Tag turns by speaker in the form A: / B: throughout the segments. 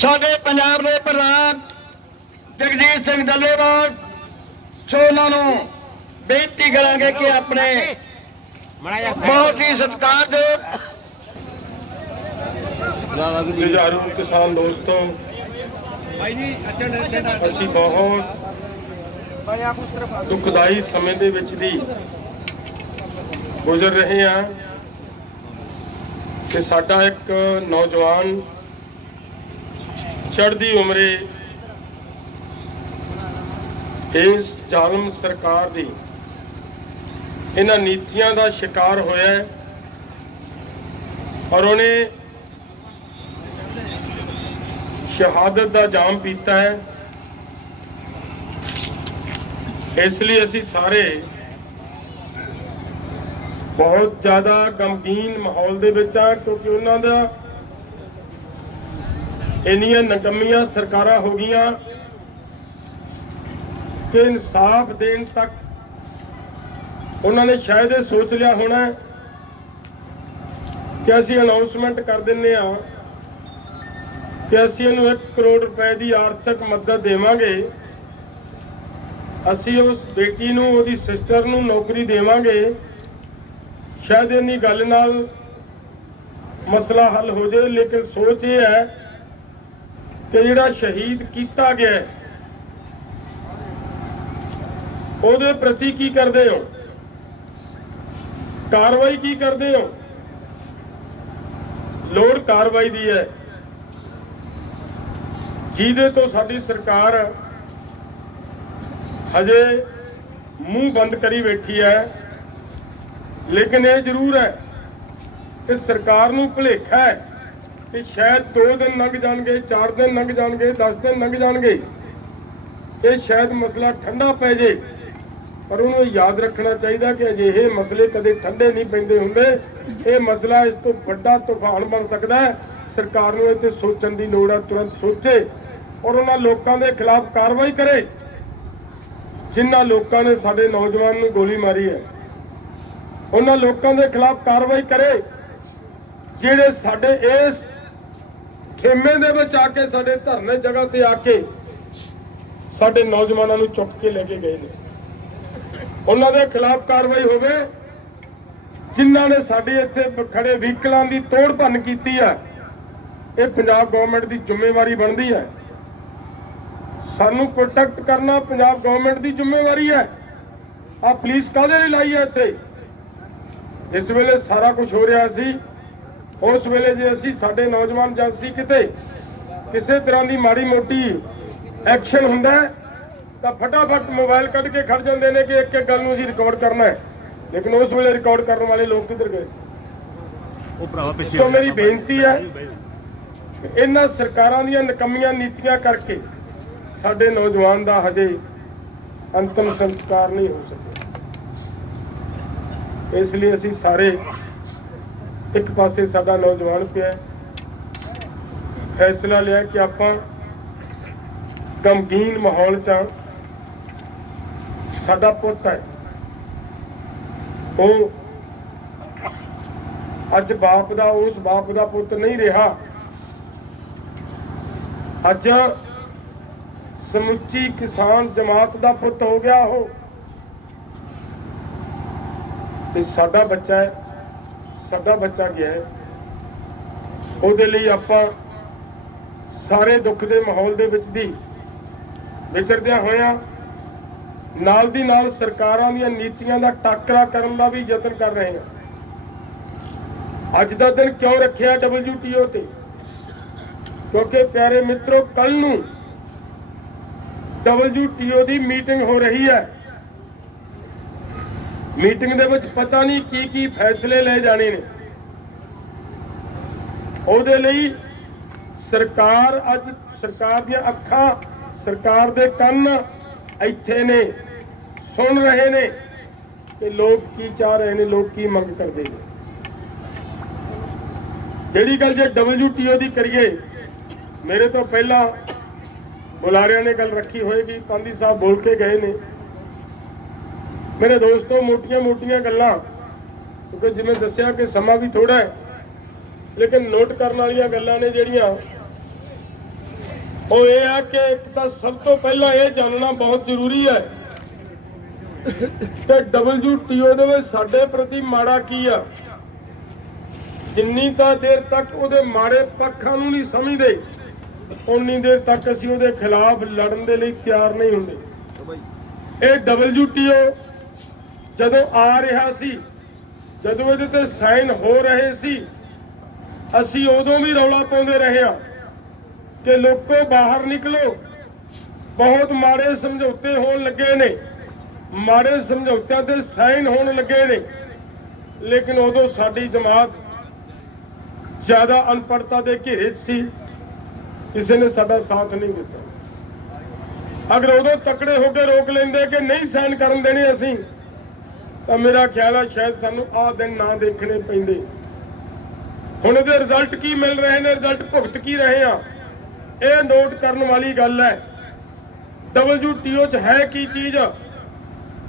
A: ਸਾਡੇ ਪੰਜਾਬ ਦੇ ਪ੍ਰਧਾਨ ਜਗਜੀਤ ਸਿੰਘ ਡੱਲੇਵਾਲ ਸੋ ਉਹਨਾਂ ਨੂੰ ਬੇਨਤੀ ਕਰਾਂਗੇ ਕਿ ਆਪਣੇ ਬਹੁਤ ਹੀ ਸਤਿਕਾਰਯੋਗ
B: ਹਜ਼ਾਰੋਂ ਕਿਸਾਨ ਦੋਸਤੋ, ਅਸੀਂ ਬਹੁਤ ਦੁਖਦਾਈ ਸਮੇਂ ਦੇ ਵਿੱਚ ਦੀ ਗੁਜ਼ਰ ਰਹੇ ਹਾਂ ਕਿ ਸਾਡਾ ਇੱਕ ਨੌਜਵਾਨ ਚੜ੍ਹਦੀ ਉਮਰੇ ਇਸ ਜ਼ਾਲਮ ਸਰਕਾਰ ਦੀ ਇਹਨਾਂ ਨੀਤੀਆਂ ਦਾ ਸ਼ਿਕਾਰ ਹੋਇਆ ਹੈ ਔਰ ਉਹਨੇ ਸ਼ਹਾਦਤ ਦਾ ਜਾਮ ਪੀਤਾ ਹੈ। ਇਸ ਲਈ ਅਸੀਂ ਸਾਰੇ ਬਹੁਤ ਜ਼ਿਆਦਾ ਗਮਗੀਨ ਮਾਹੌਲ ਦੇ ਵਿੱਚ ਆ, ਕਿਉਂਕਿ ਉਹਨਾਂ ਦਾ ਇੰਨੀਆਂ ਨਕਮੀਆਂ ਸਰਕਾਰਾਂ ਹੋ ਗਈਆਂ ਕਿ ਇਨਸਾਫ ਦੇਣ ਤੱਕ ਉਹਨਾਂ ਨੇ ਸ਼ਾਇਦ ਇਹ ਸੋਚ ਲਿਆ ਹੋਣਾ ਕਿ ਅਸੀਂ ਅਨਾਉਂਸਮੈਂਟ ਕਰ ਦਿੰਨੇ ਆ ਕਿ ਅਸੀਂ ਇਹਨੂੰ 1 ਕਰੋੜ ਰੁਪਏ ਦੀ ਆਰਥਿਕ ਮਦਦ ਦੇਵਾਂਗੇ। ਅਸੀਂ ਉਸ ਬੇਟੀ ਨੂੰ, ਉਹਦੀ ਸਿਸਟਰ ਨੂੰ ਨੌਕਰੀ ਦੇਵਾਂਗੇ। ਸ਼ਾਇਦ ਇੰਨੀ ਗੱਲ ਨਾਲ ਮਸਲਾ ਹੱਲ ਹੋ ਜਾਏ, ਲੇਕਿਨ ਸੋਚ ਇਹ ਹੈ ਕਿ ਜਿਹੜਾ ਸ਼ਹੀਦ ਕੀਤਾ ਗਿਆ ਉਹਦੇ ਪ੍ਰਤੀ ਕੀ ਕਰਦੇ ਹੋ? ਕਾਰਵਾਈ ਕੀ ਕਰਦੇ ਹੋ? ਲੋੜ ਕਾਰਵਾਈ ਦੀ ਹੈ। ਜਿਹਦੇ ਤੋਂ ਸਾਡੀ ਸਰਕਾਰ ਹਜੇ ਮੂੰਹ ਬੰਦ ਕਰੀ ਬੈਠੀ ਹੈ, ਲੇਕਿਨ ਇਹ ਜ਼ਰੂਰ ਹੈ ਕਿ ਸਰਕਾਰ ਨੂੰ ਭੁਲੇਖਾ ਹੈ ਕਿ ਸ਼ਾਇਦ 2 ਦਿਨ ਲੰਘ ਜਾਣਗੇ 4 ਦਿਨ ਲੰਘ ਜਾਣਗੇ 10 ਦਿਨ ਲੰਘ ਜਾਣਗੇ। ਇਹ ਸ਼ਾਇਦ ਮਸਲਾ ਠੰਡਾ ਪੈ ਜੇ, ਪਰ ਉਹਨੂੰ ਯਾਦ ਰੱਖਣਾ ਚਾਹੀਦਾ ਕਿ ਅਜਿਹੇ ਮਸਲੇ ਕਦੇ ਠੰਡੇ ਨਹੀਂ ਪੈਂਦੇ ਹੁੰਦੇ। ਇਹ ਮਸਲਾ ਇਸ ਤੋਂ ਵੱਡਾ ਤੂਫਾਨ ਬਣ ਸਕਦਾ ਹੈ। ਸਰਕਾਰ ਨੂੰ ਇਹ ਤੇ ਸੋਚਣ ਦੀ ਲੋੜ ਹੈ, ਤੁਰੰਤ ਸੋਚੇ ਔਰ ਉਹਨਾਂ ਲੋਕਾਂ ਦੇ ਖਿਲਾਫ ਕਾਰਵਾਈ ਕਰੇ। ਜਿਨ੍ਹਾਂ ਲੋਕਾਂ ਨੇ ਸਾਡੇ ਨੌਜਵਾਨ ਨੂੰ ਗੋਲੀ ਮਾਰੀ ਹੈ, ਉਹਨਾਂ ਲੋਕਾਂ ਦੇ ਖਿਲਾਫ ਕਾਰਵਾਈ ਕਰੇ। ਜਿਹੜੇ ਸਾਡੇ ਇਸ ਖੇਮੇ ਦੇ ਵਿੱਚ ਆ ਕੇ ਸਾਡੇ ਧਰਨੇ ਜਗ੍ਹਾ ਤੇ ਆ ਕੇ ਸਾਡੇ ਨੌਜਵਾਨਾਂ ਨੂੰ ਚੁੱਕ ਕੇ ਲੈ ਕੇ ਗਏ ਨੇ। ਉਹਨਾਂ ਦੇ ਖਿਲਾਫ ਕਾਰਵਾਈ ਹੋਵੇ, ਜਿਨ੍ਹਾਂ ਨੇ ਸਾਡੇ ਇੱਥੇ ਖੜੇ ਵਹੀਕਲਾਂ ਦੀ ਤੋੜ ਭੰਨ ਕੀਤੀ ਹੈ, ਇਹ ਪੰਜਾਬ ਗਵਰਨਮੈਂਟ ਦੀ ਜ਼ਿੰਮੇਵਾਰੀ ਬਣਦੀ ਹੈ। ਸਾਨੂੰ ਪ੍ਰੋਟੈਕਟ ਕਰਨਾ ਪੰਜਾਬ ਗਵਰਨਮੈਂਟ ਦੀ ਜ਼ਿੰਮੇਵਾਰੀ ਹੈ। ਆ ਪੁਲਿਸ ਕਾਹਦੇ ਲਈ ਲਾਈ ਹੈ ਇੱਥੇ? ਇਸ ਵੇਲੇ ਸਾਰਾ ਕੁਝ ਹੋ ਰਿਹਾ ਸੀ। ਉਸ ਵੇਲੇ ਜੇ ਅਸੀਂ ਸਾਡੇ ਨੌਜਵਾਨ ਜਾਂ ਅਸੀਂ ਕਿਤੇ ਕਿਸੇ ਤਰ੍ਹਾਂ ਦੀ ਮਾੜੀ ਮੋਟੀ ਐਕਸ਼ਨ ਹੁੰਦਾ ਤਾਂ ਫਟਾਫਟ ਮੋਬਾਈਲ ਕੱਢ ਕੇ ਖੜ ਜਾਂਦੇ ਨੇ ਕਿ ਇੱਕ ਇੱਕ ਗੱਲ ਨੂੰ ਅਸੀਂ ਰਿਕਾਰਡ ਕਰਨਾ ਹੈ। ਲੇਕਿਨ ਉਸ ਵੇਲੇ ਰਿਕਾਰਡ ਕਰਨ ਵਾਲੇ ਲੋਕ ਕਿੱਧਰ ਗਏ? ਸੀ
C: ਉਹ ਭਰਾਵਾ ਪਿੱਛੇ
B: ਸੋ ਮੇਰੀ ਬੇਨਤੀ ਹੈ ਇਹਨਾਂ ਸਰਕਾਰਾਂ ਦੀਆਂ ਨਕਮੀਆਂ ਨੀਤੀਆਂ ਕਰਕੇ ਸਾਡੇ ਨੌਜਵਾਨ ਦਾ ਹਜੇ ਅੰਤਮ ਸੰਸਕਾਰ ਨਹੀਂ ਹੋ ਸਕਿਆ। ਇਸ ਲਈ ਅਸੀਂ ਸਾਰੇ ਇੱਕ ਪਾਸੇ ਸਾਡਾ ਨੌਜਵਾਨ ਪਿਆ ਫੈਸਲਾ ਲਿਆ ਕਿ ਆਪਾਂ ਗਮਗੀਨ ਮਾਹੌਲ 'ਚ ਸਾਡਾ ਪੁੱਤ ਹੈ। ਉਹ ਅੱਜ ਬਾਪ ਦਾ, ਉਸ ਬਾਪ ਦਾ ਪੁੱਤ ਨਹੀਂ ਰਿਹਾ। ਅੱਜ ਸਮੁੱਚੀ ਕਿਸਾਨ ਜਮਾਤ ਦਾ ਪੁੱਤ ਹੋ ਗਿਆ ਉਹ। ਤੇ ਸਾਡਾ ਬੱਚਾ ਹੈ। ਸਾਡਾ ਬੱਚਾ ਗਿਆ ਹੈ। ਉਹਦੇ ਲਈ ਆਪਾਂ ਸਾਰੇ ਦੁੱਖ ਦੇ ਮਾਹੌਲ ਦੇ ਵਿੱਚ ਦੀ ਵਿਚਰਦਿਆਂ ਹੋਇਆਂ ਨਾਲ ਦੀ ਨਾਲ ਸਰਕਾਰਾਂ ਦੀਆਂ ਨੀਤੀਆਂ ਦਾ ਟਾਕਰਾ ਕਰਨ ਦਾ ਵੀ ਯਤਨ ਕਰ ਰਹੇ ਹਾਂ। ਅੱਜ ਦਾ ਦਿਨ ਕਿਉਂ ਰੱਖਿਆ WTO ਤੇ? ਕਿਉਂਕਿ ਪਿਆਰੇ ਮਿੱਤਰੋ ਕੱਲ ਨੂੰ WTO ਦੀ ਮੀਟਿੰਗ ਹੋ ਰਹੀ ਹੈ। ਮੀਟਿੰਗ ਦੇ ਵਿੱਚ ਪਤਾ ਨਹੀਂ ਕੀ ਕੀ ਫੈਸਲੇ ਲਏ ਜਾਣੇ ਨੇ। ਉਹਦੇ ਲਈ ਸਰਕਾਰ ਅੱਜ ਸਰਕਾਰ ਦੀਆਂ ਅੱਖਾਂ ਸਰਕਾਰ ਦੇ ਕੰਨ ਇੱਥੇ ਨੇ, ਸੁਣ ਰਹੇ ਨੇ ਕਿ ਲੋਕ ਕੀ ਚਾਹ ਰਹੇ ਨੇ, ਲੋਕ ਕੀ ਮੰਗ ਕਰਦੇ ਨੇ। ਜਿਹੜੀ ਗੱਲ ਜੇ WTO ਦੀ ਕਰੀਏ, ਮੇਰੇ ਤੋਂ ਪਹਿਲਾਂ ਬੁਲਾਰਿਆਂ ਨੇ ਗੱਲ ਰੱਖੀ ਹੋਏਗੀ ਕਾਂਦੀ ਸਾਹਿਬ ਬੋਲ ਕੇ ਗਏ ਨੇ। ਮੇਰੇ ਦੋਸਤੋ ਮੋਟੀਆਂ-ਮੋਟੀਆਂ ਗੱਲਾਂ। ਕਿਉਂਕਿ ਜਿਵੇਂ ਦੱਸਿਆ ਕਿ ਸਮਾਂ ਵੀ ਥੋੜਾ ਹੈ, ਲੇਕਿਨ ਨੋਟ ਕਰਨ ਵਾਲੀਆਂ ਗੱਲਾਂ ਨੇ ਜਿਹੜੀਆਂ, ਉਹ ਇਹ ਆ ਕਿ ਇੱਕ ਤਾਂ ਸਭ ਤੋਂ ਪਹਿਲਾਂ ਇਹ ਜਾਣਨਾ ਬਹੁਤ ਜ਼ਰੂਰੀ ਹੈ ਕਿ WTO ਦੇ ਵਿੱਚ ਸਾਡੇ ਪ੍ਰਤੀ ਮਾੜਾ ਕੀ ਆ? ਜਿੰਨੀ ਤਾਂ ਦੇਰ ਤੱਕ ਉਹਦੇ ਮਾੜੇ ਪੱਖਾਂ ਨੂੰ ਨਹੀਂ ਸਮਝਦੇ ਉਨੀ ਦੇਰ ਤੱਕ ਅਸੀਂ ਉਹਦੇ ਖਿਲਾਫ ਲੜਨ ਦੇ ਲਈ ਤਿਆਰ ਨਹੀਂ ਹੁੰਦੇ। ਇਹ WTO ਜਦੋਂ ਆ ਰਿਹਾ ਸੀ, ਜਦੋਂ ਇਹਦੇ ਤੇ ਸਾਈਨ ਹੋ ਰਹੇ ਸੀ, ਅਸੀਂ ਉਦੋਂ ਵੀ ਰੌਲਾ ਪਾਉਂਦੇ ਰਹੇ ਹਾਂ ਕਿ ਲੋਕੋ ਬਾਹਰ ਨਿਕਲੋ। ਬਹੁਤ ਮਾੜੇ ਸਮਝੌਤੇ ਹੋਣ ਲੱਗੇ ਨੇ, ਮਾੜੇ ਸਮਝੌਤਿਆਂ ਤੇ ਸਾਈਨ ਹੋਣ ਲੱਗੇ ਨੇ। ਲੇਕਿਨ ਉਦੋਂ ਸਾਡੀ ਜਮਾਤ ਜ਼ਿਆਦਾ ਅਨਪੜਤਾ ਦੇ ਘੇਰੇ 'ਚ ਸੀ। ਕਿਸੇ ਨੇ ਸਾਡਾ ਸਾਥ ਨਹੀਂ ਦਿੱਤਾ। ਅਗਰ ਉਦੋਂ ਤਕੜੇ ਹੋ ਕੇ ਰੋਕ ਲੈਂਦੇ ਕਿ ਨਹੀਂ ਸਾਈਨ ਕਰਨ ਦੇਣੇ ਅਸੀਂ ਤਾਂ ਮੇਰਾ ਖਿਆਲ ਆ ਸ਼ਾਇਦ ਸਾਨੂੰ ਆਹ ਦਿਨ ਨਾ ਦੇਖਣੇ ਪੈਂਦੇ। ਹੁਣ ਇਹਦੇ ਰਿਜ਼ਲਟ ਕੀ ਮਿਲ ਰਹੇ ਨੇ? ਰਿਜ਼ਲਟ ਭੁਗਤ ਕੀ ਰਹੇ ਆ? ਇਹ ਨੋਟ ਕਰਨ ਵਾਲੀ ਗੱਲ ਹੈ। WTO ਚ ਹੈ ਕੀ ਚੀਜ਼?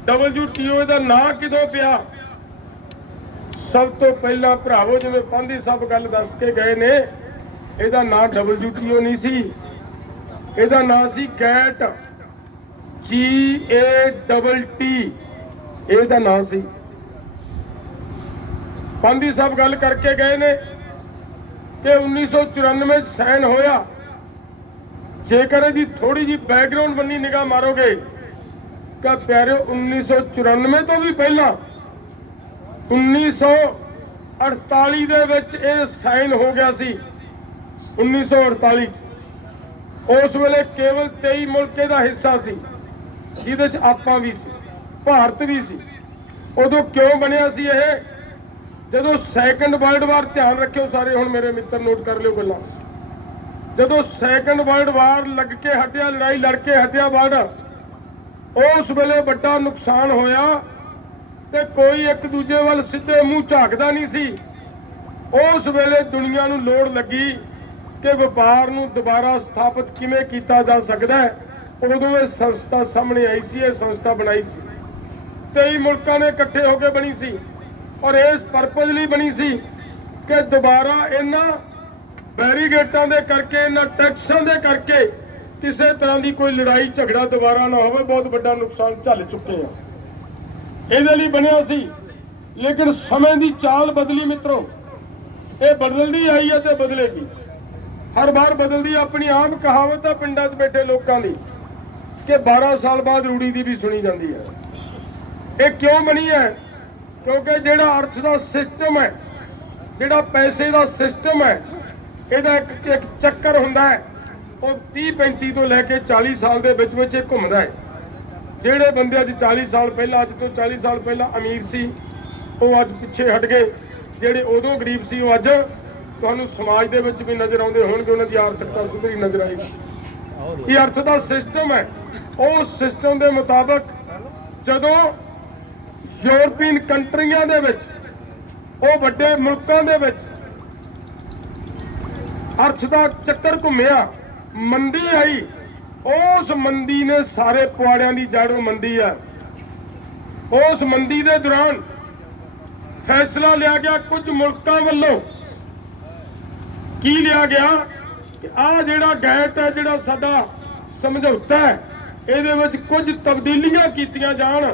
B: WTO ਦਾ ਨਾਂ ਕਿਦੋਂ ਪਿਆ? ਸਭ ਤੋਂ ਪਹਿਲਾਂ ਭਰਾਵੋ, ਜਿਵੇਂ ਪਾਂਦੀ ਸਭ ਗੱਲ ਦੱਸ ਕੇ ਗਏ ਨੇ, ਇਹਦਾ ਨਾਂ WTO ਨਹੀਂ ਸੀ। ਇਹਦਾ ਨਾਂ ਸੀ GATT G A double T ਇਹਦਾ ਨਾਂ ਸੀ। ਪਾਂਦੀ ਸਾਹਿਬ ਗੱਲ ਕਰਕੇ ਗਏ ਨੇ ਕਿ 1994 ਚ ਸਾਈਨ ਹੋਇਆ। ਜੇਕਰ ਇਹਦੀ ਥੋੜੀ ਜੀ ਬੈਕਗ੍ਰਾਉਂਡ ਬੰਨੀ ਨਿਗਾਹ ਮਾਰੋਗੇ, ਤਾਂ ਪਿਆਰਿਓ 1994 ਤੋਂ ਵੀ ਪਹਿਲਾਂ 1948 ਦੇ ਵਿੱਚ ਇਹ ਸਾਈਨ ਹੋ ਗਿਆ ਸੀ। 1948 ਚ। ਉਸ ਵੇਲੇ ਕੇਵਲ 23 ਮੁਲਕ ਦਾ ਹਿੱਸਾ ਸੀ। ਜਿਹਦੇ ਚ ਆਪਾਂ ਵੀ ਸੀ। ਭਾਰਤ ਵੀ ਸੀ। ਉਦੋਂ ਕਿਉਂ ਬਣਿਆ ਸੀ ਇਹ? ਜਦੋਂ ਸੈਕੰਡ ਵਰਲਡ ਵਾਰ ਧਿਆਨ ਰੱਖਿਓ ਸਾਰੇ, ਹੁਣ ਮੇਰੇ ਮਿੱਤਰ ਨੋਟ ਕਰ ਲਿਓ ਗੱਲਾਂ। ਜਦੋਂ ਸੈਕੰਡ ਵਰਲਡ ਵਾਰ ਲੱਗ ਕੇ ਹਟਿਆ, ਲੜਾਈ ਲੜ ਕੇ ਹਟਿਆ ਵਰਡ ਉਸ ਵੇਲੇ ਵੱਡਾ ਨੁਕਸਾਨ ਹੋਇਆ ਤੇ ਕੋਈ ਇੱਕ ਦੂਜੇ ਵੱਲ ਸਿੱਧੇ ਮੂੰਹ ਝਾਕਦਾ ਨਹੀਂ ਸੀ। ਉਸ ਵੇਲੇ ਦੁਨੀਆ ਨੂੰ ਲੋੜ ਲੱਗੀ ਕਿ ਵਪਾਰ ਨੂੰ ਦੁਬਾਰਾ ਸਥਾਪਿਤ ਕਿਵੇਂ ਕੀਤਾ ਜਾ ਸਕਦਾ ਹੈ। ਉਦੋਂ ਇਹ ਸੰਸਥਾ ਸਾਹਮਣੇ ਆਈ ਸੀ, ਇਹ ਸੰਸਥਾ ਬਣਾਈ ਸੀ। 23 ਮੁਲਕਾਂ ਨੇ ਇਕੱਠੇ ਹੋ ਕੇ ਬਣੀ ਸੀ ਔਰ ਇਸ ਪਰਪਸ ਲਈ ਬਣੀ ਸੀ ਕਿ ਦੁਬਾਰਾ ਇਹਨਾਂ ਬੈਰੀਗੇਟਾਂ ਦੇ ਕਰਕੇ, ਇਹਨਾਂ ਟੈਕਸਾਂ ਦੇ ਕਰਕੇ ਕਿਸੇ ਤਰ੍ਹਾਂ ਦੀ ਕੋਈ ਲੜਾਈ, ਝਗੜਾ ਦੁਬਾਰਾ ਨਾ ਹੋਵੇ, ਬਹੁਤ ਵੱਡਾ ਨੁਕਸਾਨ ਝੱਲ ਚੁੱਕੇ ਆ। ਇਹਦੇ ਲਈ ਬਣਿਆ ਸੀ, ਲੇਕਿਨ ਸਮੇਂ ਦੀ ਚਾਲ ਬਦਲੀ ਮਿੱਤਰੋ, ਇਹ ਬਦਲਦੀ ਆਈ ਹੈ ਤੇ ਬਦਲੇਗੀ। ਹਰ ਵਾਰ ਬਦਲਦੀ ਆਪਣੀ ਆਮ ਕਹਾਵਤ ਆ ਪਿੰਡਾਂ 'ਚ ਬੈਠੇ ਲੋਕਾਂ ਦੀ, ਕਿ 12 ਸਾਲ ਬਾਅਦ ਰੂੜੀ ਦੀ ਵੀ ਸੁਣੀ ਜਾਂਦੀ ਹੈ। ਇਹ ਕਿਉਂ ਬਣੀ ਹੈ? ਕਿਉਂਕਿ ਜਿਹੜਾ ਅਰਥ ਦਾ ਸਿਸਟਮ ਹੈ, ਜਿਹੜਾ ਪੈਸੇ ਦਾ ਸਿਸਟਮ ਹੈ, ਇਹਦਾ ਇੱਕ ਇੱਕ ਚੱਕਰ ਹੁੰਦਾ ਹੈ। ਉਹ 30 35 ਤੋਂ ਲੈ ਕੇ 40 ਸਾਲ ਦੇ ਵਿੱਚ ਵਿੱਚ ਇਹ ਘੁੰਮਦਾ ਹੈ। ਜਿਹੜੇ ਬੰਦੇ ਅੱਜ 40 ਸਾਲ ਪਹਿਲਾਂ, ਅੱਜ ਤੋਂ 40 ਸਾਲ ਪਹਿਲਾਂ ਅਮੀਰ ਸੀ, ਉਹ ਅੱਜ ਪਿੱਛੇ ਹਟ ਗਏ। ਜਿਹੜੇ ਉਦੋਂ ਗਰੀਬ ਸੀ, ਉਹ ਅੱਜ ਤੁਹਾਨੂੰ ਸਮਾਜ ਦੇ ਵਿੱਚ ਵੀ ਨਜ਼ਰ ਆਉਂਦੇ ਹੋਣਗੇ, ਉਹਨਾਂ ਦੀ ਆਰਥਿਕਤਾ ਸੁਧਰੀ ਨਜ਼ਰ ਆਏਗੀ। ਇਹ ਅਰਥ ਦਾ ਸਿਸਟਮ ਹੈ। ਉਹ ਸਿਸਟਮ ਦੇ ਮੁਤਾਬਕ ਜਦੋਂ ਯੂਰਪੀਅਨ ਕੰਟਰੀਆਂ ਦੇ ਵਿੱਚ, ਉਹ ਵੱਡੇ ਮੁਲਕਾਂ ਦੇ ਵਿੱਚ ਅਰਥ ਦਾ ਚੱਕਰ ਘੁੰਮਿਆ, ਮੰਦੀ ਆਈ। ਉਸ ਮੰਦੀ ਨੇ ਸਾਰੇ ਪੁਆੜਿਆਂ ਦੀ ਜੜ ਮੰਦੀ ਆ। ਉਸ ਮੰਦੀ ਦੇ ਦੌਰਾਨ ਫੈਸਲਾ ਲਿਆ ਗਿਆ ਕੁਝ ਮੁਲਕਾਂ ਵੱਲੋਂ। ਕੀ ਲਿਆ ਗਿਆ? ਕਿ ਆ ਜਿਹੜਾ ਗੈਟ ਹੈ, ਜਿਹੜਾ ਸਾਡਾ ਸਮਝੌਤਾ ਹੈ, ਇਹਦੇ ਵਿੱਚ ਕੁਝ ਤਬਦੀਲੀਆਂ ਕੀਤੀਆਂ ਜਾਣ।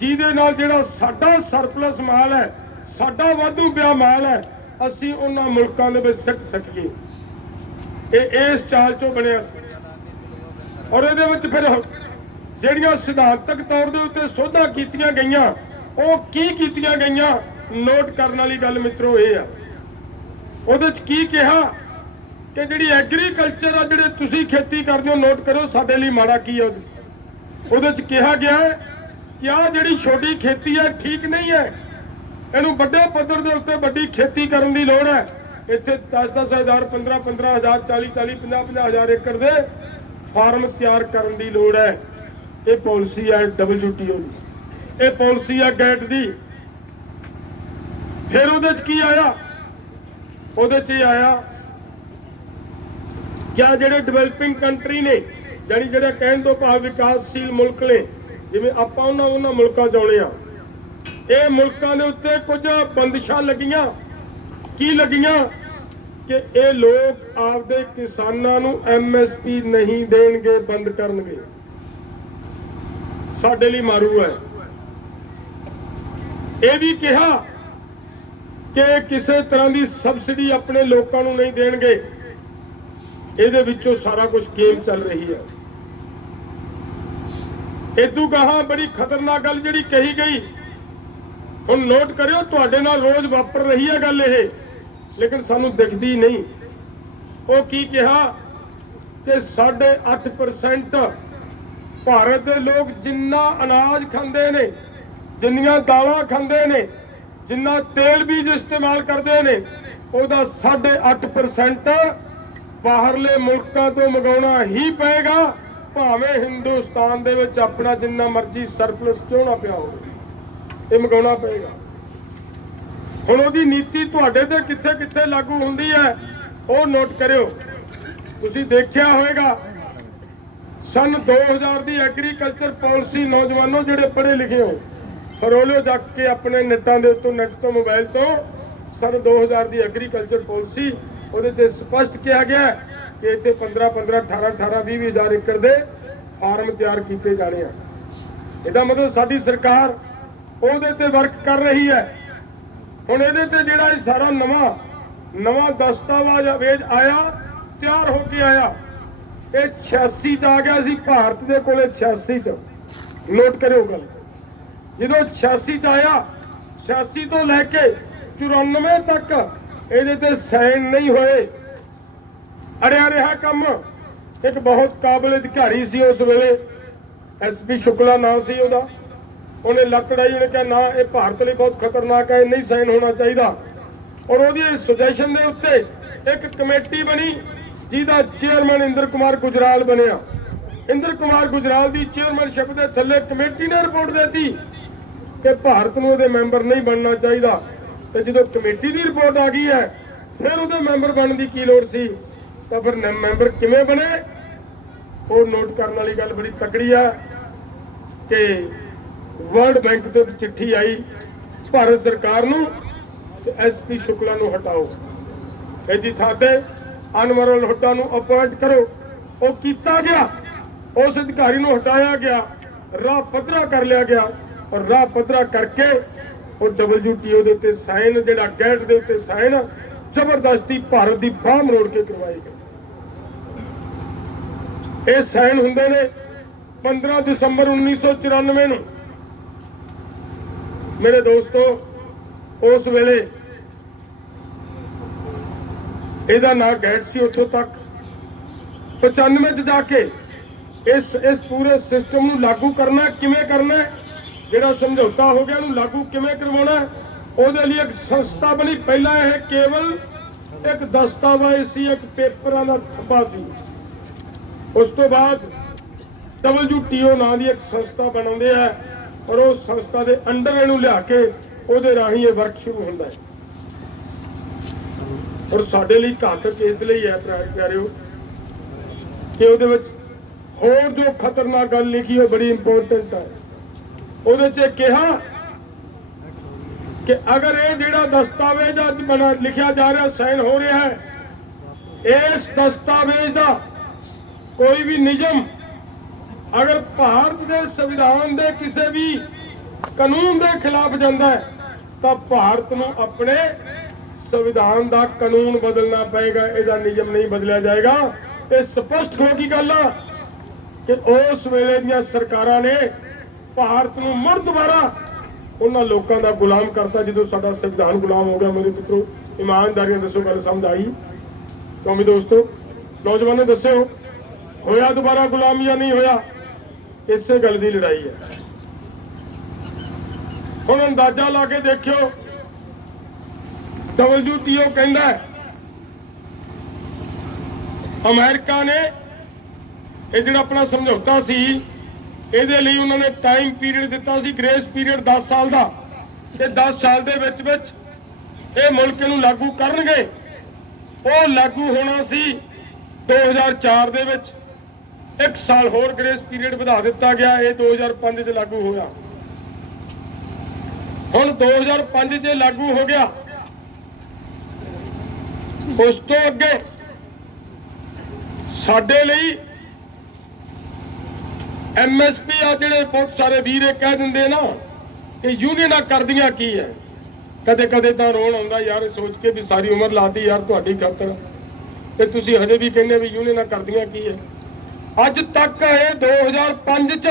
B: ਜਿਹਦੇ ਨਾਲ ਜਿਹੜਾ ਸਾਡਾ ਸਰਪਲਸ ਮਾਲ ਹੈ, ਸਾਡਾ ਵਾਧੂ ਪਿਆ ਮਾਲ ਹੈ, ਅਸੀਂ ਉਹਨਾਂ ਮੁਲਕਾਂ ਦੇ ਵਿੱਚ ਸਿੱਟ ਸਕੀਏ। ਇਹ ਇਸ ਚਾਲ ਚੋਂ ਬਣਿਆ ਸੀ। ਔਰ ਇਹਦੇ ਵਿੱਚ ਫਿਰ ਜਿਹੜੀਆਂ ਸਿਧਾਂਤਕ ਤੌਰ ਦੇ ਉੱਤੇ ਸੋਧਾਂ ਕੀਤੀਆਂ ਗਈਆਂ, ਉਹ ਕੀ ਕੀਤੀਆਂ ਗਈਆਂ ਨੋਟ ਕਰਨ ਵਾਲੀ ਗੱਲ ਮਿੱਤਰੋ ਇਹ ਆ। ਉਹਦੇ ਚ ਕੀ ਕਿਹਾ ਕਿ ਜਿਹੜੀ ਐਗਰੀਕਲਚਰ ਆ, ਜਿਹੜੇ ਤੁਸੀਂ ਖੇਤੀ ਕਰਦੇ ਹੋ ਨੋਟ ਕਰੋ ਸਾਡੇ ਲਈ ਮਾੜਾ ਕੀ ਹੈ ਉਹਦੇ 'ਚ। ਉਹਦੇ ਚ ਕਿਹਾ ਗਿਆ ਹੈ ਕਿ ਆ ਜਿਹੜੀ ਛੋਟੀ ਖੇਤੀ ਹੈ, ਠੀਕ ਨਹੀਂ ਹੈ? ਇਹਨੂੰ ਵੱਡੇ ਪੱਧਰ ਦੇ ਉੱਤੇ ਵੱਡੀ ਖੇਤੀ ਕਰਨ ਦੀ ਲੋੜ ਹੈ। ਇੱਥੇ 10-10 ਹਜ਼ਾਰ 15-15 ਹਜ਼ਾਰ 40-40 50-50 ਹਜ਼ਾਰ ਏਕੜ ਦੇ ਫਾਰਮ ਤਿਆਰ ਕਰਨ ਦੀ ਲੋੜ ਹੈ। ਇਹ ਪਾਲਿਸੀ ਹੈ WTO ਦੀ। ਇਹ ਪਾਲਿਸੀ ਹੈ ਗੈਟ ਦੀ। ਫਿਰ ਉਹਦੇ ਚ ਕੀ ਆਇਆ? ਉਹਦੇ ਚ ਇਹ ਆਇਆ ਕਿਆ ਜਿਹੜੇ ਡਿਵੈਲਪਿੰਗ ਕੰਟਰੀ ਨੇ ਜਾਨੀ ਜਿਹੜਾ ਕਹਿਣ ਤੋਂ ਭਾਵ ਵਿਕਾਸਸ਼ੀਲ ਮੁਲਕ ਨੇ ਜਿਵੇਂ ਆਪਾਂ ਉਹਨਾਂ ਉਹਨਾਂ ਮੁਲਕਾਂ ਚ ਆਉਣੇ ਆ। ਇਹ ਮੁਲਕਾਂ ਦੇ ਉੱਤੇ ਕੁਝ ਬੰਦਸ਼ਾਂ ਲੱਗੀਆਂ। ਕੀ ਲੱਗੀਆਂ? ਕਿ ਇਹ ਲੋਕ ਆਪਦੇ ਕਿਸਾਨਾਂ ਨੂੰ ਐਮਐਸਪੀ ਨਹੀਂ ਦੇਣਗੇ, ਬੰਦ ਕਰਨਗੇ। ਸਾਡੇ ਲਈ ਮਾਰੂ ਹੈ। ਇਹ ਵੀ ਕਿਹਾ ਕਿ ਕਿਸੇ ਤਰ੍ਹਾਂ ਦੀ ਸਬਸਿਡੀ ਆਪਣੇ ਲੋਕਾਂ ਨੂੰ ਨਹੀਂ ਦੇਣਗੇ। ਇਹਦੇ ਵਿੱਚੋਂ ਸਾਰਾ ਕੁਝ ਗੇਮ ਚੱਲ ਰਹੀ ਹੈ। ਇਦੋਂ ਗਾਹਾਂ ਬੜੀ ਖਤਰਨਾਕ ਗੱਲ ਜਿਹੜੀ ਕਹੀ ਗਈ। ਹੁਣ ਨੋਟ ਕਰਿਓ, ਤੁਹਾਡੇ ਨਾਲ ਰੋਜ਼ ਵਾਪਰ ਰਹੀ ਹੈ ਗੱਲ ਇਹ, ਲੇਕਿਨ ਸਾਨੂੰ ਦਿਖਦੀ ਨਹੀਂ। ਉਹ ਕੀ ਕਿਹਾ ਕਿ 8.5% ਭਾਰਤ ਦੇ ਲੋਕ ਜਿੰਨਾ ਅਨਾਜ ਖਾਂਦੇ ਨੇ, ਜਿੰਨੀਆਂ ਦਾਲਾਂ ਖਾਂਦੇ ਨੇ, ਜਿੰਨਾ ਤੇਲ ਬੀਜ ਇਸਤੇਮਾਲ ਕਰਦੇ ਨੇ, ਉਹਦਾ 8.5% ਬਾਹਰਲੇ ਮੁਲਕਾਂ ਤੋਂ ਮੰਗਾਉਣਾ ਹੀ ਪਏਗਾ। ਭਾਵੇਂ ਹਿੰਦੁਸਤਾਨ ਦੇ ਵਿੱਚ ਆਪਣਾ ਜਿੰਨਾ ਮਰਜ਼ੀ ਸਰਪਲਸ ਕਿਉਂ ਪਿਆ ਹੋਵੇ, ਇਹ ਮੰਗਾਉਣਾ ਪਏਗਾ। ਹੁਣ ਉਹਦੀ ਨੀਤੀ ਤੁਹਾਡੇ ਤੇ ਕਿੱਥੇ ਕਿੱਥੇ ਲਾਗੂ ਹੁੰਦੀ ਹੈ, ਉਹ ਨੋਟ ਕਰਿਓ। ਤੁਸੀਂ ਦੇਖਿਆ ਹੋਵੇਗਾ, ਸਨ 2000 ਦੀ ਐਗਰੀਕਲਚਰ ਪਾਲਿਸੀ ਨੌਜਵਾਨੋ ਜਿਹੜੇ ਪੜ੍ਹੇ ਲਿਖੇ ਹੋ ਫਰੋਲਿਓ ਜਾ ਕੇ ਆਪਣੇ ਨੈਟਾਂ ਦੇ ਉੱਤੋਂ ਨੈਟ ਤੋਂ ਮੋਬਾਈਲ ਤੋਂ ਸਨ 2000 ਦੀ ਐਗਰੀਕਲਚਰ ਪਾਲਿਸੀ ਉਹਦੇ ਤੇ ਸਪਸ਼ਟ ਕਿਹਾ ਗਿਆ ਕਿ ਇੱਥੇ 15 15 18 18 20 ਹਜ਼ਾਰ ਏਕੜ ਦੇ ਫਾਰਮ ਤਿਆਰ ਕੀਤੇ ਜਾਣੇ ਆ। ਇਹਦਾ ਮਤਲਬ ਸਾਡੀ ਸਰਕਾਰ ਉਹਦੇ ਤੇ ਵਰਕ ਕਰ ਰਹੀ ਹੈ। ਹੁਣ ਇਹਦੇ ਤੇ ਜਿਹੜਾ ਇਹ ਸਾਰਾ ਨਵਾਂ ਨਵਾਂ ਦਸਤਾਵੇਜ਼ ਆਇਆ, ਤਿਆਰ ਹੋ ਕੇ ਆਇਆ, ਇਹ 86 ਚ ਆ ਗਿਆ ਸੀ, ਭਾਰਤ ਦੇ ਕੋਲੇ 86 ਚ। ਨੋਟ ਕਰਿਓ ਗੱਲ। ਜਦੋਂ 86 ਚ ਆਇਆ 86 ਤੋਂ ਲੈ ਕੇ 94 ਤੱਕ ਇਹਦੇ ਤੇ ਸਾਈਨ ਨਹੀਂ ਹੋਏ। ਅੜਿਆ ਰਿਹਾ ਕੰਮ। ਇੱਕ ਬਹੁਤ ਕਾਬਲ ਅਧਿਕਾਰੀ ਸੀ ਉਸ ਵੇਲੇ। ਐਸਪੀ ਸ਼ੁਕਲਾ ਨਾਂ ਸੀ ਉਹਦਾ। ਉਹਨੇ ਲੱਤ ਉਹਨੇ ਕਿਹਾ, ਨਾ, ਇਹ ਭਾਰਤ ਲਈ ਬਹੁਤ ਖਤਰਨਾਕ ਹੈ ਇਹ ਨਹੀਂ ਸਾਈਨ ਹੋਣਾ ਚਾਹੀਦਾ। ਔਰ ਉਹਦੀ ਸੁਜੈਸ਼ਨ ਦੇ ਉੱਤੇ ਇੱਕ ਕਮੇਟੀ ਬਣੀ, ਜਿਹਦਾ ਚੇਅਰਮੈਨ ਇੰਦਰ ਕੁਮਾਰ ਗੁਜਰਾਲ ਬਣਿਆ। ਇੰਦਰ ਕੁਮਾਰ ਗੁਜਰਾਲ ਦੀ ਚੇਅਰਮੈਨਸ਼ਿਪ ਦੇ ਥੱਲੇ ਕਮੇਟੀ ਨੇ ਰਿਪੋਰਟ ਦਿੱਤੀ ਕਿ ਭਾਰਤ ਨੂੰ ਉਹਦੇ ਮੈਂਬਰ ਨਹੀਂ ਬਣਨਾ ਚਾਹੀਦਾ। ਤੇ ਜਦੋਂ ਕਮੇਟੀ ਦੀ ਰਿਪੋਰਟ ਆ ਗਈ ਹੈ, ਫਿਰ ਉਹਦੇ ਮੈਂਬਰ ਬਣਨ ਦੀ ਕੀ ਲੋੜ ਸੀ? ਤਾਂ ਫਿਰ ਮੈਂਬਰ ਕਿਵੇਂ ਬਣੇ? ਉਹ ਨੋਟ ਕਰਨ ਵਾਲੀ ਗੱਲ ਬੜੀ ਤਕੜੀ ਆ ਕਿ ਵਰਲਡ ਬੈਂਕ ਤੋਂ ਚਿੱਠੀ ਆਈ ਭਾਰਤ ਸਰਕਾਰ ਨੂੰ ਤੇ ਐਸਪੀ ਸ਼ੁਕਲਾ ਨੂੰ ਹਟਾਓ। ਇਹਦੀ ਥਾਂ ਤੇ ਅਨਵਰਲ ਹੁੱਡਾ ਨੂੰ ਅਪਾਇੰਟ ਕਰੋ। ਉਹ ਕੀਤਾ ਗਿਆ। ਉਸ ਅਧਿਕਾਰੀ ਨੂੰ ਹਟਾਇਆ ਗਿਆ। ਰਾਹ ਪੱਧਰਾ ਕਰ ਲਿਆ ਗਿਆ ਔਰ ਰਾਹ ਪੱਧਰਾ ਕਰਕੇ ਉਹ WTO ਦੇ ਉੱਤੇ ਸਾਈਨ, ਜਿਹੜਾ ਗੈਟ ਦੇ ਉੱਤੇ ਸਾਈਨ, ਜ਼ਬਰਦਸਤੀ ਭਾਰਤ ਦੀ ਬਾਹ ਮਰੋੜ ਕੇ ਕਰਵਾਈ ਗਈ। ਇਹ ਸਾਈਨ ਹੁੰਦੇ ਨੇ 15 ਦਸੰਬਰ 1994 ਨੂੰ। ਮੇਰੇ ਦੋਸਤੋ, ਉਸ ਵੇਲੇ ਇਹਦਾ ਨਾਂ ਗੈਟ ਸੀ ਉੱਥੋਂ ਤੱਕ। 95 ਚ ਜਾ ਕੇ ਇਸ ਇਸ ਪੂਰੇ ਸਿਸਟਮ ਨੂੰ ਲਾਗੂ ਕਰਨਾ ਕਿਵੇਂ ਕਰਨਾ ਜਿਹੜਾ ਸਮਝੌਤਾ ਹੋ ਗਿਆ ਉਹਨੂੰ ਲਾਗੂ ਕਿਵੇਂ ਕਰਵਾਉਣਾ ਉਹਦੇ ਲਈ ਇੱਕ ਸੰਸਥਾ ਬਣੀ। ਪਹਿਲਾਂ ਇਹ ਕੇਵਲ ਇੱਕ ਦਸਤਾਵੇਜ਼ ਸੀ, ਇੱਕ ਪੇਪਰਾਂ ਦਾ ਥੱਬਾ ਸੀ। ਉਸ ਤੋਂ ਬਾਅਦ WTO ਨਾਂ ਦੀ ਇੱਕ ਸੰਸਥਾ ਬਣਾਉਂਦੇ ਆ ਔਰ ਉਹ ਸੰਸਥਾ ਦੇ ਅੰਡਰ ਇਹਨੂੰ ਲਿਆ ਕੇ ਉਹਦੇ ਰਾਹੀਂ ਇਹ ਵਰਕ ਸ਼ੁਰੂ ਹੁੰਦਾ ਹੈ। ਔਰ ਸਾਡੇ ਲਈ ਘਾਤਕ ਇਸ ਲਈ ਹੈ ਪਿਆਰਿਓ ਕਿ ਉਹਦੇ ਵਿੱਚ ਹੋਰ ਜੋ ਖਤਰਨਾਕ ਗੱਲ ਲਿਖੀ ਉਹ ਬੜੀ ਇੰਪੋਰਟੈਂਟ ਹੈ। ਉਹਦੇ 'ਚ ਇਹ ਕਿਹਾ ਕਿ ਅਗਰ ਇਹ ਜਿਹੜਾ ਦਸਤਾਵੇਜ਼ ਅੱਜ ਬਣਾ ਲਿਖਿਆ ਜਾ ਰਿਹਾ, ਸਾਈਨ ਹੋ ਰਿਹਾ ਹੈ, ਇਸ ਦਸਤਾਵੇਜ਼ ਦਾ ਕੋਈ ਵੀ ਨਿਯਮ ਅਗਰ ਭਾਰਤ ਦੇ ਸੰਵਿਧਾਨ ਦੇ ਕਿਸੇ ਵੀ ਕਾਨੂੰਨ ਦੇ ਖਿਲਾਫ ਜਾਂਦਾ ਹੈ, ਤਾਂ ਭਾਰਤ ਨੂੰ ਆਪਣੇ ਸੰਵਿਧਾਨ ਦਾ ਕਾਨੂੰਨ ਬਦਲਣਾ ਪਏਗਾ, ਇਹਦਾ ਨਿਯਮ ਨਹੀਂ ਬਦਲਿਆ ਜਾਏਗਾ। ਇਹ ਸਪਸ਼ਟ ਹੋ ਗਈ ਗੱਲ ਆ ਕਿ ਉਸ ਵੇਲੇ ਦੀਆਂ ਸਰਕਾਰਾਂ ਨੇ ਭਾਰਤ ਨੂੰ ਮੁੜ ਦੁਬਾਰਾ ਉਹਨਾਂ ਲੋਕਾਂ ਦਾ ਗੁਲਾਮ ਕਰਤਾ, ਜਦੋਂ ਸਾਡਾ ਸੰਵਿਧਾਨ ਗੁਲਾਮ ਹੋ ਗਿਆ। ਮੇਰੇ ਪੁੱਤਰੋ ਇਮਾਨਦਾਰੀ ਦੱਸੋ, ਗੱਲ ਸਮਝ ਆਈ? ਕੌਮੀ ਦੋਸਤੋ? ਨੌਜਵਾਨੋ ਦੱਸਿਓ ਹੋਇਆ ਦੁਬਾਰਾ ਗੁਲਾਮ ਜਾਂ ਨਹੀਂ ਹੋਇਆ ਇਸੇ ਗੱਲ ਦੀ ਲੜਾਈ ਹੈ। ਹੁਣ ਅੰਦਾਜ਼ਾ ਲਾ ਕੇ ਦੇਖਿਓ WTO ਕਹਿੰਦਾ ਹੈ, ਅਮਰੀਕਾ ਨੇ ਇਹ ਜਿਹੜਾ ਆਪਣਾ ਸਮਝੌਤਾ ਸੀ ਇਹਦੇ ਲਈ ਉਹਨਾਂ ਨੇ ਟਾਈਮ ਪੀਰੀਅਡ ਦਿੱਤਾ ਸੀ ਗ੍ਰੇਸ ਪੀਰੀਅਡ 10 ਸਾਲ ਦਾ। ਤੇ 10 ਸਾਲ ਦੇ ਵਿੱਚ ਵਿੱਚ ਇਹ ਮੁਲਕ ਨੂੰ ਲਾਗੂ ਕਰਨਗੇ। ਉਹ ਲਾਗੂ ਹੋਣਾ ਸੀ 2004 ਦੇ ਵਿੱਚ। ਇੱਕ ਸਾਲ ਹੋਰ ਗ੍ਰੇਸ ਪੀਰੀਅਡ ਵਧਾ ਦਿੱਤਾ ਗਿਆ, ਇਹ 2005 ਚ ਲਾਗੂ ਹੋਇਆ। ਹੁਣ 2005 ਚ ਲਾਗੂ ਹੋ ਗਿਆ। ਉਸ ਤੋਂ ਅੱਗੇ ਸਾਡੇ ਲਈ ਐਮਐਸਪੀ ਆ ਜਿਹੜੇ ਬਹੁਤ ਸਾਰੇ ਵੀਰ ਇਹ ਕਹਿ ਦਿੰਦੇ ਨਾ ਕਿ ਯੂਨੀਅਨਾਂ ਕਰਦੀਆਂ ਕੀ ਹੈ ਕਦੇ ਕਦੇ ਤਾਂ ਰੋਣ ਆਉਂਦਾ ਯਾਰ ਸੋਚ ਕੇ ਵੀ ਸਾਰੀ ਉਮਰ ਲਾਤੀ ਯਾਰ ਤੁਹਾਡੀ ਖਾਤਰ। ਤੇ ਤੁਸੀਂ ਹਜੇ ਵੀ ਕਹਿੰਦੇ ਵੀ ਯੂਨੀਅਨਾਂ ਕਰਦੀਆਂ ਕੀ ਹੈ ਅੱਜ ਤੱਕ ਇਹ 2005 ਚ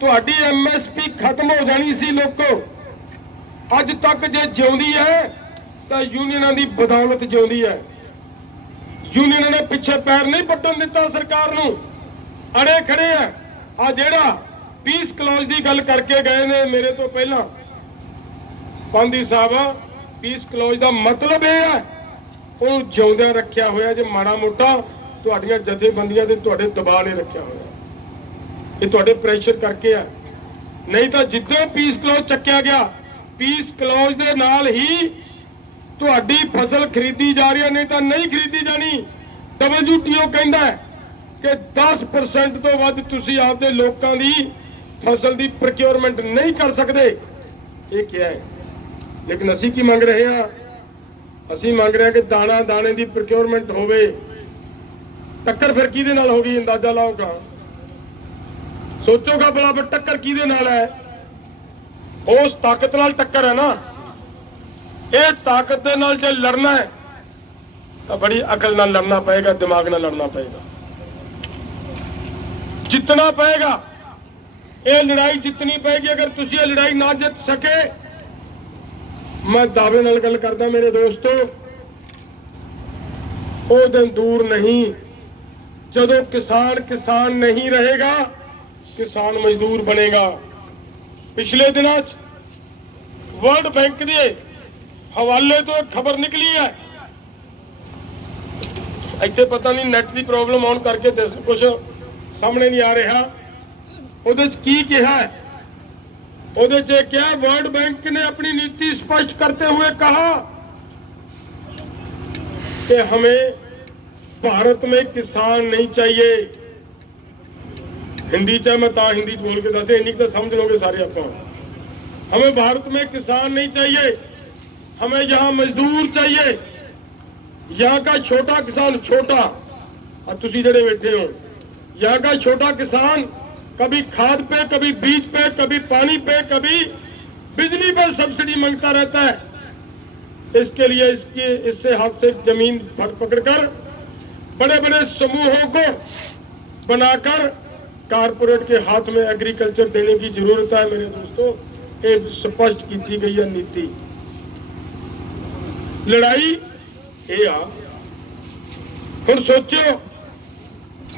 B: ਤੁਹਾਡੀ ਐਮਐਸਪੀ ਖਤਮ ਹੋ ਜਾਣੀ ਸੀ ਲੋਕੋ। ਅੱਜ ਤੱਕ ਜੇ ਜਿਉਂਦੀ ਹੈ, ਤਾਂ ਯੂਨੀਅਨਾਂ ਦੀ ਬਦੌਲਤ ਜਿਉਂਦੀ ਹੈ। ਯੂਨੀਅਨਾਂ ਨੇ ਪਿੱਛੇ ਪੈਰ ਨਹੀਂ ਪੱਟਣ ਦਿੱਤਾ ਸਰਕਾਰ ਨੂੰ। ਅੜੇ ਖੜੇ ਆ। ਆ ਜਿਹੜਾ ਪੀਸ ਕਲੌਜ ਦੀ ਗੱਲ ਕਰਕੇ ਗਏ ਨੇ ਮੇਰੇ ਤੋਂ ਪਹਿਲਾਂ। ਪਾਂਦੀ ਸਾਹਿਬ, ਪੀਸ ਕਲੌਜ ਦਾ ਮਤਲਬ ਇਹ ਹੈ, ਉਹ ਜਿਉਂਦਿਆਂ ਰੱਖਿਆ ਹੋਇਆ ਜੇ ਮਾੜਾ ਮੋਟਾ ਤੁਹਾਡੀਆਂ ਜਥੇਬੰਦੀਆਂ ਦੇ ਤੁਹਾਡੇ ਦਬਾਅ ਨੇ ਰੱਖਿਆ ਹੋਇਆ। ਇਹ ਤੁਹਾਡੇ ਪ੍ਰੈਸ਼ਰ ਕਰਕੇ ਆ। ਨਹੀਂ ਤਾਂ ਜਿੱਦੋਂ ਪੀਸ ਕਲੌਜ ਚੱਕਿਆ ਗਿਆ ਪੀਸ ਕਲੌਜ ਦੇ ਨਾਲ ਹੀ ਤੁਹਾਡੀ ਫਸਲ ਖਰੀਦੀ ਜਾ ਰਹੀ ਹੈ, ਨਹੀਂ ਤਾਂ ਨਹੀਂ ਖਰੀਦੀ ਜਾਣੀ। WTO ਕਹਿੰਦਾ ਕਿ 10% ਤੋਂ ਵੱਧ ਤੁਸੀਂ ਆਪਦੇ ਲੋਕਾਂ ਦੀ ਫਸਲ ਦੀ ਪ੍ਰੋਕਿਉਰਮੈਂਟ ਨਹੀਂ ਕਰ ਸਕਦੇ। ਇਹ ਕਿਹਾ ਹੈ। ਲੇਕਿਨ ਅਸੀਂ ਕੀ ਮੰਗ ਰਹੇ ਹਾਂ? ਅਸੀਂ ਮੰਗ ਰਹੇ ਹਾਂ ਕਿ ਦਾਣਾ ਦਾਣੇ ਦੀ ਪ੍ਰੋਕਿਉਰਮੈਂਟ ਹੋਵੇ। ਟੱਕਰ ਫਿਰ ਕਿਹਦੇ ਨਾਲ ਹੋ ਗਈ ਅੰਦਾਜ਼ਾ ਲਾਓਗਾ ਸੋਚੋਗਾ ਭਲਾ ਵੀ ਟੱਕਰ ਕਿਹਦੇ ਨਾਲ ਹੈ? ਉਸ ਤਾਕਤ ਨਾਲ ਟੱਕਰ ਹੈ ਨਾ? ਇਹ ਤਾਕਤ ਦੇ ਨਾਲ ਜੇ ਲੜਨਾ ਹੈ, ਤਾਂ ਬੜੀ ਅਕਲ ਨਾਲ ਲੜਨਾ ਪਏਗਾ, ਦਿਮਾਗ ਨਾਲ ਲੜਨਾ ਪਏਗਾ। ਜਿੱਤਣਾ ਪਏਗਾ, ਇਹ ਲੜਾਈ ਜਿੱਤਣੀ ਪਏਗੀ, ਅਗਰ ਤੁਸੀਂ ਇਹ ਲੜਾਈ ਨਾ ਜਿੱਤ ਸਕੇ, ਮੈਂ ਦਾਅਵੇ ਨਾਲ ਗੱਲ ਕਰਦਾ, ਮੇਰੇ ਦੋਸਤੋ। ਉਹ ਦਿਨ ਦੂਰ ਨਹੀਂ ਜਦੋਂ ਕਿਸਾਨ ਕਿਸਾਨ ਨਹੀਂ ਰਹੇਗਾ, ਕਿਸਾਨ ਮਜ਼ਦੂਰ ਬਣੇਗਾ। ਪਿਛਲੇ ਦਿਨਾਂ 'ਚ ਵਰਲਡ ਬੈਂਕ ਦੇ ਹਵਾਲੇ ਤੋਂ ਇੱਕ ਖਬਰ ਨਿਕਲੀ ਹੈ। ਇੱਥੇ ਪਤਾ ਨਹੀਂ ਨੈਟ ਦੀ ਪ੍ਰੋਬਲਮ ਆਉਣ ਕਰਕੇ ਦਿਸ ਕੁਝ ਸਾਹਮਣੇ ਨਹੀਂ ਆ ਰਿਹਾ। ਉਹਦੇ 'ਚ ਕੀ ਕਿਹਾ ਹੈ? ਉਹਦੇ 'ਚ ਕਿਹਾ ਵਰਲਡ ਬੈਂਕ ਨੇ ਆਪਣੀ ਨੀਤੀ ਸਪਸ਼ਟ ਕਰਤੇ ਹੋਏ ਕਿਹਾ ਕਿ ਹਮੇਂ भारत में किसान नहीं चाहिए। हिंदी चाहे मैं ता हिंदी बोल के दस इन्नी तो समझ लोगे सारे आप। हमें भारत में किसान नहीं चाहिए। हमें यहाँ मजदूर चाहिए। यहाँ का छोटा किसान छोटा। और तुसी जड़े बैठे हो। यहाँ का छोटा किसान कभी खाद पे, कभी बीज पे, कभी पानी पे, कभी बिजली पर सब्सिडी माँगता रहता है। इसके लिए इसके, इससे हाथ से ज़मीन पक- पकड़कर बड़े बड़े समूहों को बनाकर कारपोरेट के हाथ में एग्रीकल्चर देने की जरूरत है मेरे दोस्तों ये स्पष्ट की थी गई है नीति ਲੜਾਈ ਇਹ ਆ ਹੁਣ ਸੋਚਿਓ